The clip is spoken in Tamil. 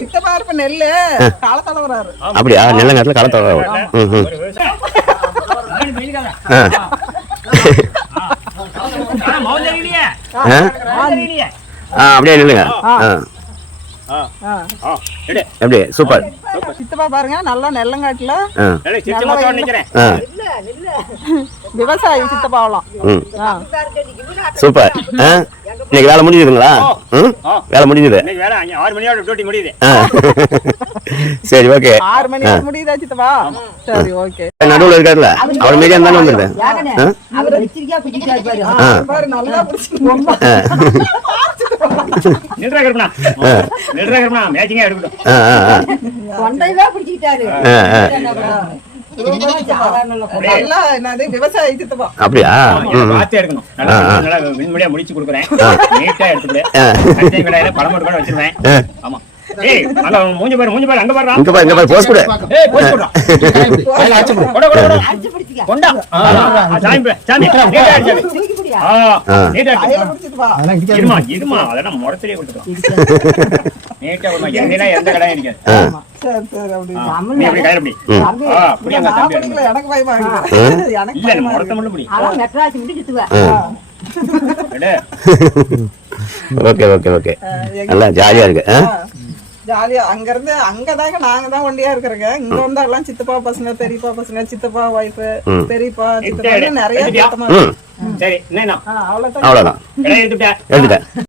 சித்தப்பா இருப்ப நெல்லு காலத்தால வராரு. அப்படியா? நெல்லங்காட்டுல காலத்தால வரும். அப்படியே நில்லுங்க. எப்படி? சூப்பர். சித்தப்பா பாருங்க, நல்லா நெல்லங்காட்டுல விவசாயி சித்தப்பாவலாம். சூப்பர். இன்னைக்கு வேலை முடிஞ்சுதுங்களா? வேலை முடிஞ்சுது. சரி, ஓகே. 6 மணி முடியுதா சித்தப்பா? சரி, ஓகே. நடுவுல இருக்காருல்ல, அவர் மீடியா தானே வந்துருது. அப்படியா? முடிச்சு கொடுக்குறேன். நீட்டா எடுத்துட்டு பழம் கூட வச்சிருவேன். ஆமா. மூஞ்சி பாரு, மூஞ்சி பாரு, அங்க பாரு, இங்க பாரு, இங்க பாரு, போஸ் கொடு. போஸ் கொடு. கொட கொட கொட. கொண்டா. சாமி சாமி நீட்டா அடிச்சு. நீட்டா அடிச்சு. இருமா இருமா, அதெல்லாம் முறத்திலே கொடுத்துறோம். நீட்டா ஒரு எங்கனா எந்த கடை இருக்காது. சரி சரி, அப்படி நீ அப்படி கையில அப்படி. புடிங்க தம்பி. எனக்கு பயமா இருக்கு. எனக்கு இல்ல, முறத்த மட்டும் புடி. அவன் மெட்ராஸ் விட்டு சுத்துவா. Okay okay okay. நல்லா ஜாலியா இருக்கு. ஜாலியா அங்க இருந்து அங்கதாங்க நாங்க தான் ஒண்டியா இருக்கிறோங்க. இங்க வந்தா எல்லாம் சித்தப்பா பசங்க, பெரியப்பா பசங்க, சித்தப்பா வைஃப், பெரியப்பா சித்தப்பா நிறைய கூட்டமா இருக்கு. சரி, என்னன்னா அவ்வளவுதான். எடுத்துட்டேன். எடுத்துட்டேன்.